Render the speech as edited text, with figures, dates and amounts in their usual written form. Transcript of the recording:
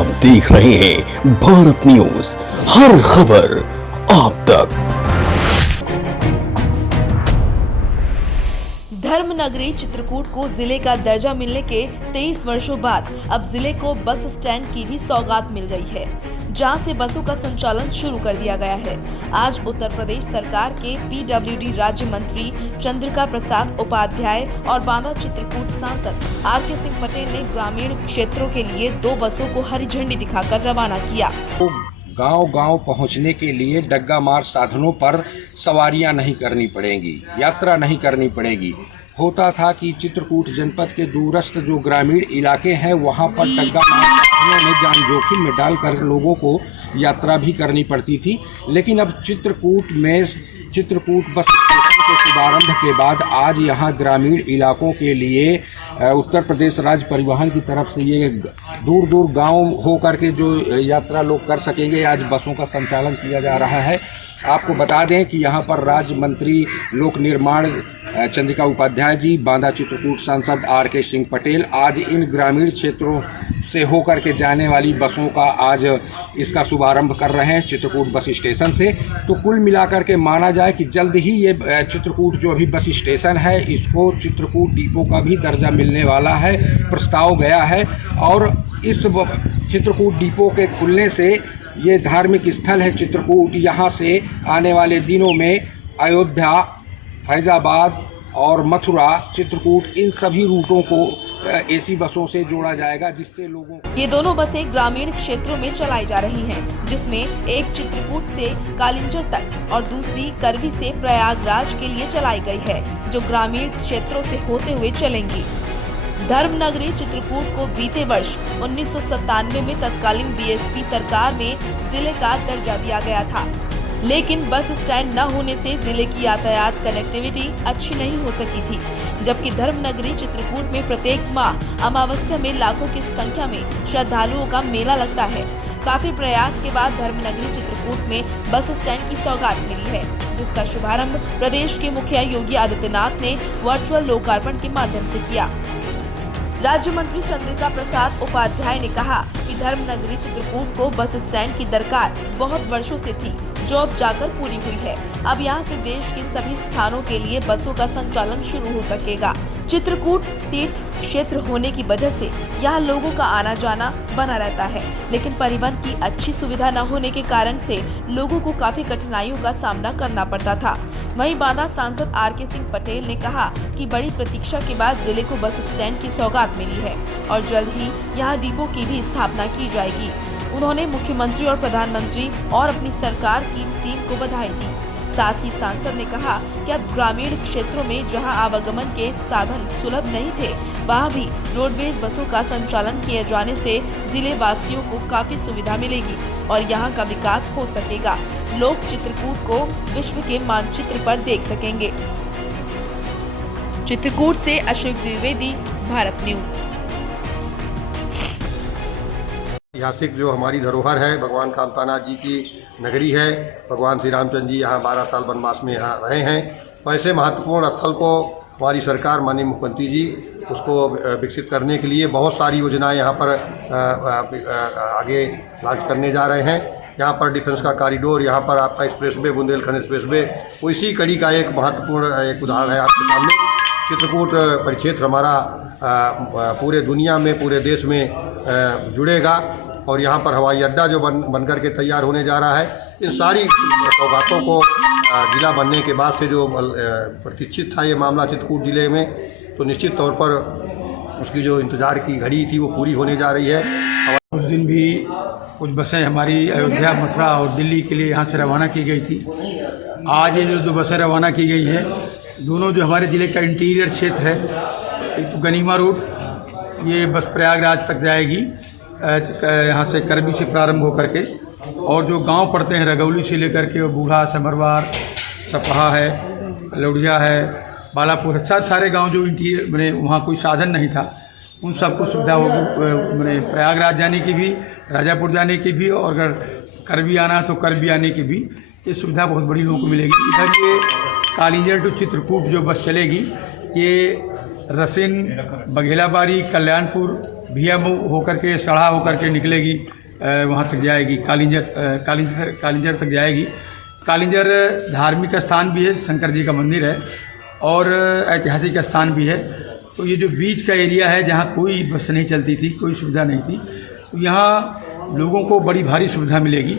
आप देख रहे हैं भारत न्यूज, हर खबर आप तक। धर्मनगरी चित्रकूट को जिले का दर्जा मिलने के 23 वर्षों बाद अब जिले को बस स्टैंड की भी सौगात मिल गई है, जहां से बसों का संचालन शुरू कर दिया गया है। आज उत्तर प्रदेश सरकार के पीडब्ल्यूडी राज्य मंत्री चंद्रिका प्रसाद उपाध्याय और बांदा चित्रकूट सांसद आर.के. सिंह पटेल ने ग्रामीण क्षेत्रों के लिए 2 बसों को हरी झंडी दिखाकर रवाना किया। गांव-गांव पहुंचने के लिए डग्गा मार साधनों पर सवारियां नहीं करनी पड़ेंगी, यात्रा नहीं करनी पड़ेगी। होता था कि चित्रकूट जनपद के दूरस्थ जो ग्रामीण इलाके हैं वहां पर डग्गा मार साधनों में जान जोखिम में डालकर लोगों को यात्रा भी करनी पड़ती थी। लेकिन अब चित्रकूट बस स्टेशन के शुभारंभ के बाद आज यहां ग्रामीण इलाकों के लिए उत्तर प्रदेश राज्य परिवहन की तरफ से ये दूर दूर गांव होकर के जो यात्रा लोग कर सकेंगे, आज बसों का संचालन किया जा रहा है। आपको बता दें कि यहाँ पर राज्य मंत्री लोक निर्माण चंद्रिका उपाध्याय जी, बांदा चित्रकूट सांसद आर.के. सिंह पटेल आज इन ग्रामीण क्षेत्रों से होकर के जाने वाली बसों का आज इसका शुभारंभ कर रहे हैं चित्रकूट बस स्टेशन से। तो कुल मिलाकर के माना जाए कि जल्द ही ये चित्रकूट जो अभी बस स्टेशन है इसको चित्रकूट डिपो का भी दर्जा मिलने वाला है, प्रस्ताव गया है। और इस चित्रकूट डिपो के खुलने से ये धार्मिक स्थल है चित्रकूट, यहाँ से आने वाले दिनों में अयोध्या, फैजाबाद और मथुरा, चित्रकूट इन सभी रूटों को एसी बसों से जोड़ा जाएगा, जिससे लोगों ये दोनों बसें ग्रामीण क्षेत्रों में चलाई जा रही हैं, जिसमें एक चित्रकूट से कालिंजर तक और दूसरी करवी से प्रयागराज के लिए चलाई गई है, जो ग्रामीण क्षेत्रों से होते हुए चलेंगी। धर्मनगरी चित्रकूट को बीते वर्ष 1997 में तत्कालीन बीएसपी सरकार में जिले का दर्जा दिया गया था, लेकिन बस स्टैंड न होने से जिले की यातायात कनेक्टिविटी अच्छी नहीं हो सकी थी। जबकि धर्मनगरी चित्रकूट में प्रत्येक माह अमावस्या में लाखों की संख्या में श्रद्धालुओं का मेला लगता है। काफी प्रयास के बाद धर्मनगरी चित्रकूट में बस स्टैंड की सौगात मिली है, जिसका शुभारंभ प्रदेश के मुखिया योगी आदित्यनाथ ने वर्चुअल लोकार्पण के माध्यम से किया। राज्य मंत्री चंद्रिका प्रसाद उपाध्याय ने कहा कि धर्मनगरी चित्रकूट को बस स्टैंड की दरकार बहुत वर्षों से थी, जो अब जाकर पूरी हुई है। अब यहां से देश के सभी स्थानों के लिए बसों का संचालन शुरू हो सकेगा। चित्रकूट तीर्थ क्षेत्र होने की वजह से यहाँ लोगों का आना जाना बना रहता है, लेकिन परिवहन की अच्छी सुविधा न होने के कारण से लोगों को काफी कठिनाइयों का सामना करना पड़ता था। वहीं बांदा सांसद आर.के. सिंह पटेल ने कहा कि बड़ी प्रतीक्षा के बाद जिले को बस स्टैंड की सौगात मिली है और जल्द ही यहाँ डिपो की भी स्थापना की जाएगी। उन्होंने मुख्यमंत्री और प्रधानमंत्री और अपनी सरकार की टीम को बधाई दी। साथ ही सांसद ने कहा कि अब ग्रामीण क्षेत्रों में जहां आवागमन के साधन सुलभ नहीं थे, वहां भी रोडवेज बसों का संचालन किए जाने से जिले वासियों को काफी सुविधा मिलेगी और यहां का विकास हो सकेगा। लोग चित्रकूट को विश्व के मानचित्र पर देख सकेंगे। चित्रकूट से अशोक द्विवेदी, भारत न्यूज। ऐतिहासिक जो हमारी धरोहर है, भगवान कामतानाथ जी की नगरी है। भगवान श्री रामचंद्र जी यहाँ 12 साल वनवास में यहाँ रहे हैं। वैसे महत्वपूर्ण स्थल को हमारी सरकार, माननीय मुख्यमंत्री जी उसको विकसित करने के लिए बहुत सारी योजनाएं यहाँ पर आगे लॉन्च करने जा रहे हैं। यहाँ पर डिफेंस का कॉरिडोर, यहाँ पर आपका एक्सप्रेसवे, बुंदेलखंड एक्सप्रेसवे, इसी कड़ी का एक महत्वपूर्ण एक उदाहरण है आपके सामने। चित्रकूट परिक्षेत्र हमारा पूरे दुनिया में, पूरे देश में जुड़ेगा और यहाँ पर हवाई अड्डा जो बन करके तैयार होने जा रहा है। इन सारी सौगातों को जिला बनने के बाद से जो प्रतीक्षित था ये मामला चित्रकूट ज़िले में, तो निश्चित तौर पर उसकी जो इंतज़ार की घड़ी थी वो पूरी होने जा रही है। उस दिन भी कुछ बसें हमारी अयोध्या, मथुरा और दिल्ली के लिए यहाँ से रवाना की गई थी। आज ये जो 2 बसें रवाना की गई हैं, दोनों जो हमारे ज़िले का इंटीरियर क्षेत्र है, एक तो गनीमा रूट, ये बस प्रयागराज तक जाएगी यहाँ से करवी से प्रारंभ होकर के, और जो गांव पड़ते हैं रगौली से लेकर के बूढ़ा, समरवार, सपहा है, लौड़िया है, बालापुर, सारे गांव जो इंटीरियर मैंने वहाँ कोई साधन नहीं था, उन सबको सुविधा होगी। मैंने प्रयागराज जाने की भी, राजापुर जाने की भी, और अगर करवी आना है तो करवी आने की भी ये सुविधा बहुत बड़ी लोगों को मिलेगी। इधर ये कालिंजर टू चित्रकूट जो बस चलेगी, ये रसिन, बघेलाबाड़ी, कल्याणपुर, भियामुह होकर के सड़ा होकर के निकलेगी, वहाँ तक जाएगी, कालिंजर तक जाएगी। कालिंजर धार्मिक स्थान भी है, शंकर जी का मंदिर है और ऐतिहासिक स्थान भी है। तो ये जो बीच का एरिया है जहाँ कोई बस नहीं चलती थी, कोई सुविधा नहीं थी, तो यहाँ लोगों को बड़ी भारी सुविधा मिलेगी।